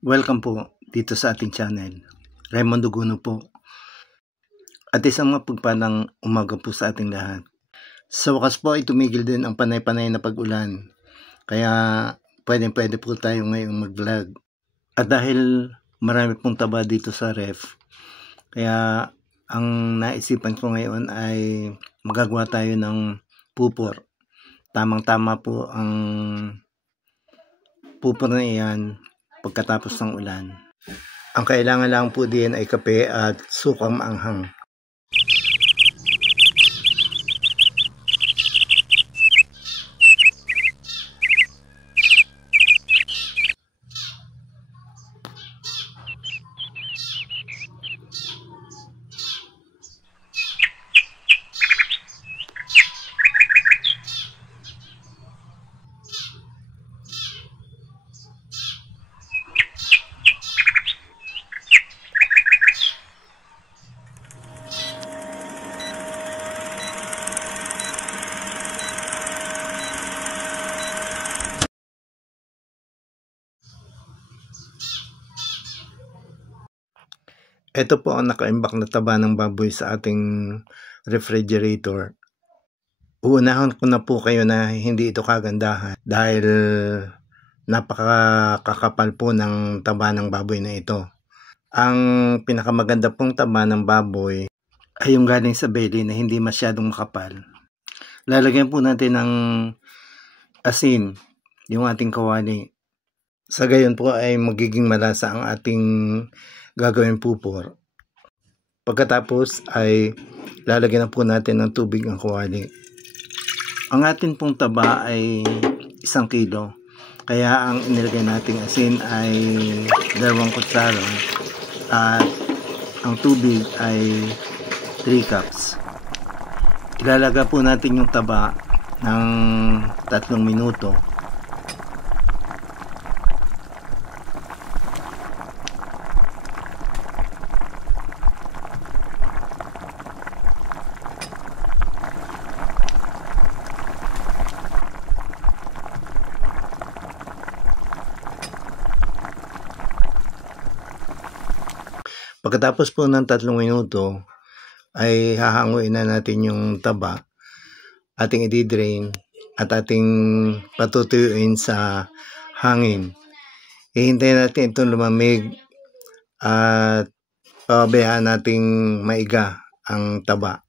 Welcome po dito sa ating channel. Raymond Duguno po. At isang mapagpalang umaga po sa ating lahat. Sa wakas po ay tumigil din ang panay-panay na pag-ulan. Kaya pwede po tayo ngayong mag-vlog. At dahil marami pong taba dito sa ref, kaya ang naisipan ko ngayon ay magagawa tayo ng pupor. Tamang-tama po ang pupor na iyan pagkatapos ng ulan. Ang kailangan lang po din ay kape at sukang maanghang. Ito po ang nakaimbak na taba ng baboy sa ating refrigerator. Uunahan ko na po kayo na hindi ito kagandahan dahil napakakakapal po ng taba ng baboy na ito. Ang pinakamaganda pong taba ng baboy ay yung galing sa belly na hindi masyadong makapal. Lalagyan po natin ng asin, yung ating kawali. Sa gayon po ay magiging malasa ang ating gagawin pupor. Pagkatapos ay lalagyan na po natin ng tubig ang kawali. Ang atin pong taba ay 1 kilo. Kaya ang inilagay nating asin ay 2 kutsara at ang tubig ay 3 cups. Ilalagay po natin yung taba ng 3 minuto. Pagkatapos po ng 3 minuto, ay hahanguin na natin yung taba, ating i-drain at ating patutuyuin sa hangin. Hihintayin natin itong lumamig at pabayaan nating maiga ang taba.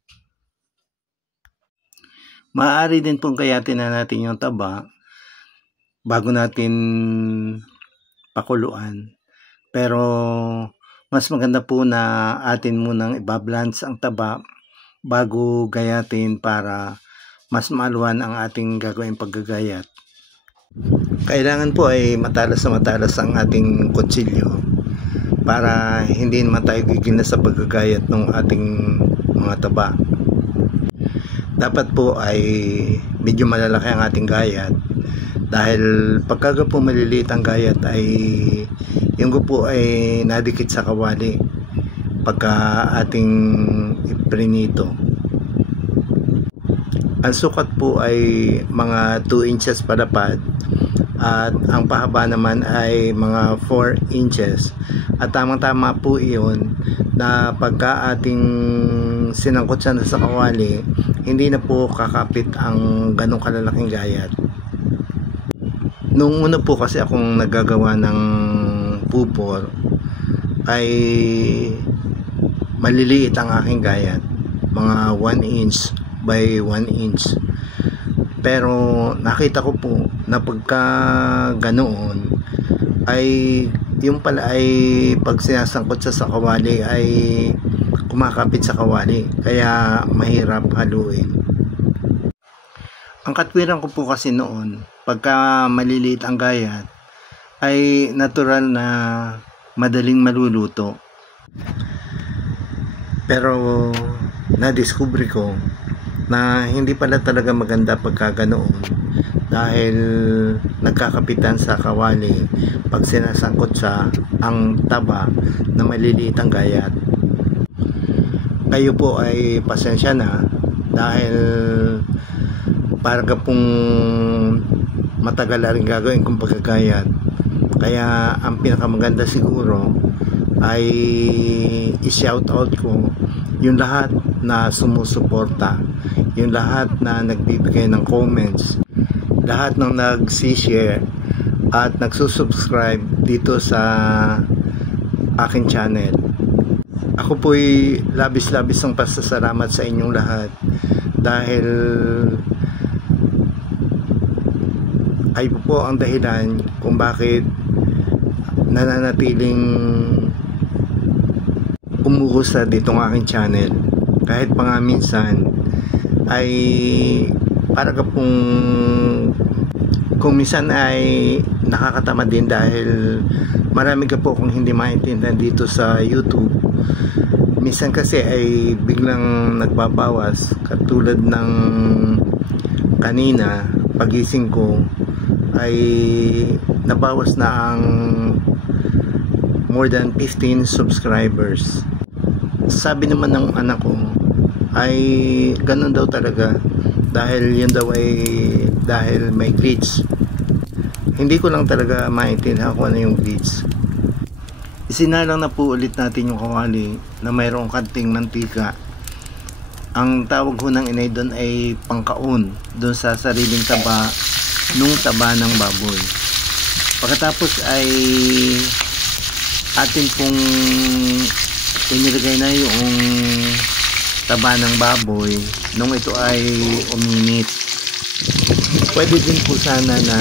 Maaari din pong kayatin na natin yung taba bago natin pakuluan. Pero mas maganda po na atin munang ibabalance ang taba bago gayatin para mas maluwan ang ating gagawing paggagayat. Kailangan po ay matalas na matalas ang ating kutsilyo para hindi naman tayo gigil sa paggagayat ng ating mga taba. Dapat po ay medyo malalaki ang ating gayat dahil pagka po maliliit ang gayat ay yung gupo ay nadikit sa kawali pagka ating iprinito. Ang sukat po ay mga 2 inches palapad at ang pahaba naman ay mga 4 inches. At tamang-tama po iyon na pagka ating sinangkot siya sa kawali, hindi na po kakapit ang ganong kalalaking gayat. Nung una po kasi akong naggagawa ng pupor ay maliliit ang aking gayat, mga 1 inch by 1 inch. Pero nakita ko po na pagka ganoon ay yung pala ay pag sinasangkot sa kawali ay kumakapit sa kawali, kaya mahirap haluin. Ang katwiran ko po kasi noon, pagka maliliit ang gayat, ay natural na madaling maluluto. Pero nadiskubre ko na hindi pala talaga maganda pagka ganoon dahil nagkakapitan sa kawali pag sinasangkot sa ang taba na maliliit ang gayat. Kayo po ay pasensya na dahil para ka pong matagal na rin gagawin kung pagkagayat Kaya ang pinakamaganda siguro ay i-shoutout ko yung lahat na sumusuporta, yung lahat na nagbibigay ng comments, lahat ng nag-share at nagsusubscribe dito sa aking channel. Ako po'y labis-labis ang pasasalamat sa inyong lahat dahil ay po ang dahilan kung bakit nananatiling umuusad ditong aking channel. Kahit pa nga minsan ay para ka pong kung minsan ay nakakatamad din dahil marami ka po kung hindi maintindihan dito sa YouTube. Minsan kasi ay biglang nagbabawas, katulad ng kanina pagising ko ay nabawas na ang more than 15 subscribers. Sabi naman ng anak ko ay ganun daw talaga dahil yun daw ay dahil may glitch. Hindi ko lang talaga maintindihan kung ano yung glitch. Isinalang na po ulit natin yung kawali na mayroong kanting mantika. Ang tawag ho ng inay doon ay pangkaon doon sa sariling taba nung taba ng baboy. Pagkatapos ay atin pong inilagay na yung taba ng baboy nung ito ay uminit. Pwede din po sana na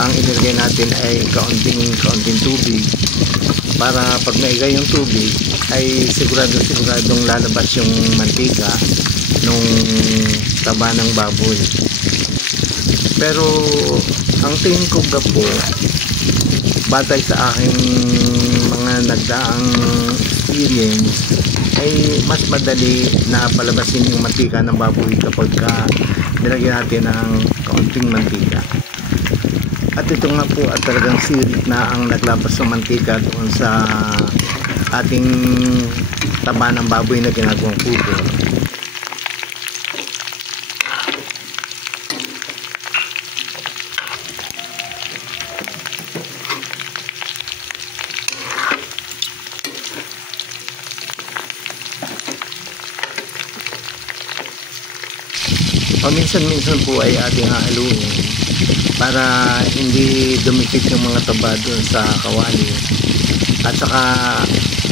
ang inilagay natin ay kaunting tubig para pag naigay yung tubig ay siguradong lalabas yung mantika nung taba ng baboy. Pero ang tingin ko po, batay sa aking mga nagdaang experience, ay mas madali na palabasin yung mantika ng baboy kapag nilagyan natin ng kaunting mantika. At ito nga po at talagang sirit na ang naglabas ng mantika doon sa ating taba ng baboy na ginagawang pupo. Paminsan-minsan po ay ating hahaluin para hindi dumikit yung mga taba doon sa kawali. At saka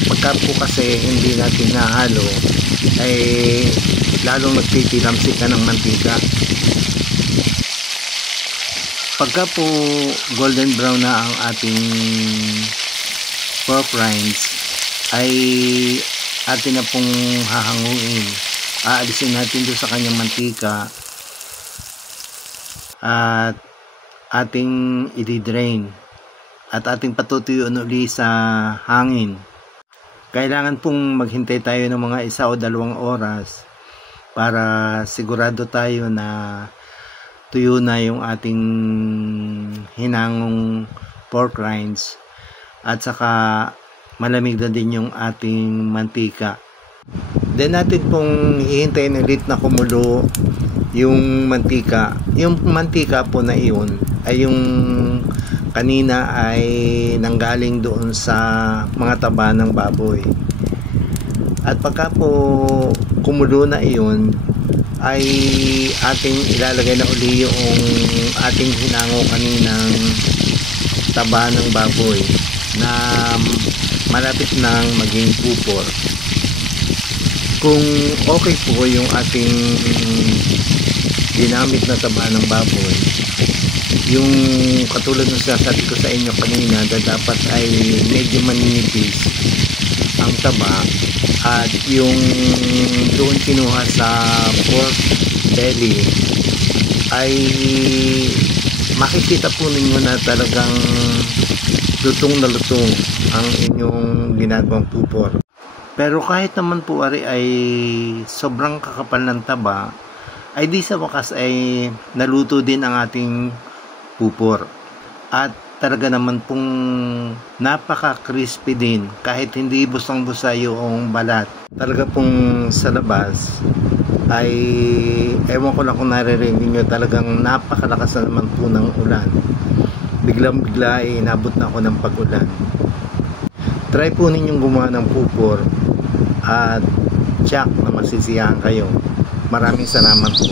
pagka po kasi hindi natin nahalo ay lalong nagtitilamsik ka ng mantika. Pagka po golden brown na ang ating pork rinds ay atin na pong hahanguin. Aalisin natin doon sa kanyang mantika at ating i-drain at ating patutuyuan uli sa hangin. Kailangan pong maghintay tayo ng mga 1 o 2 oras para sigurado tayo na tuyo na yung ating hinangong pork rinds at saka malamig na din yung ating mantika. Then natin pong hihintayin ulit na kumulo yung mantika. Yung mantika po na iyon ay yung kanina ay nanggaling doon sa mga taba ng baboy. At pagka po kumulo na iyon ay ating ilalagay na uli yung ating hinango kaninang taba ng baboy na malapit nang maging pupor. Kung okay po yung ating ginamit na taba ng baboy, yung katulad ng sasabi ko sa inyo kanina na dapat ay medyo maninipis ang taba at yung doon kinuha sa pork belly ay makikita po ninyo na talagang lutong na lutong ang inyong ginagawang pupor. Pero kahit naman po ay sobrang kakapal ng taba, ay di sa wakas ay naluto din ang ating pupor. At talaga naman pong napaka-crispy din kahit hindi busang-busa yung balat. Talaga pong sa labas ay ewan ko lang kung naririnig nyo, talagang napakalakas na naman po ng ulan. biglang bigla ay inabot na ako ng pag-ulan. Try po ninyong gumawa ng pupor at check na masisiyahan kayo. Maraming salamat po.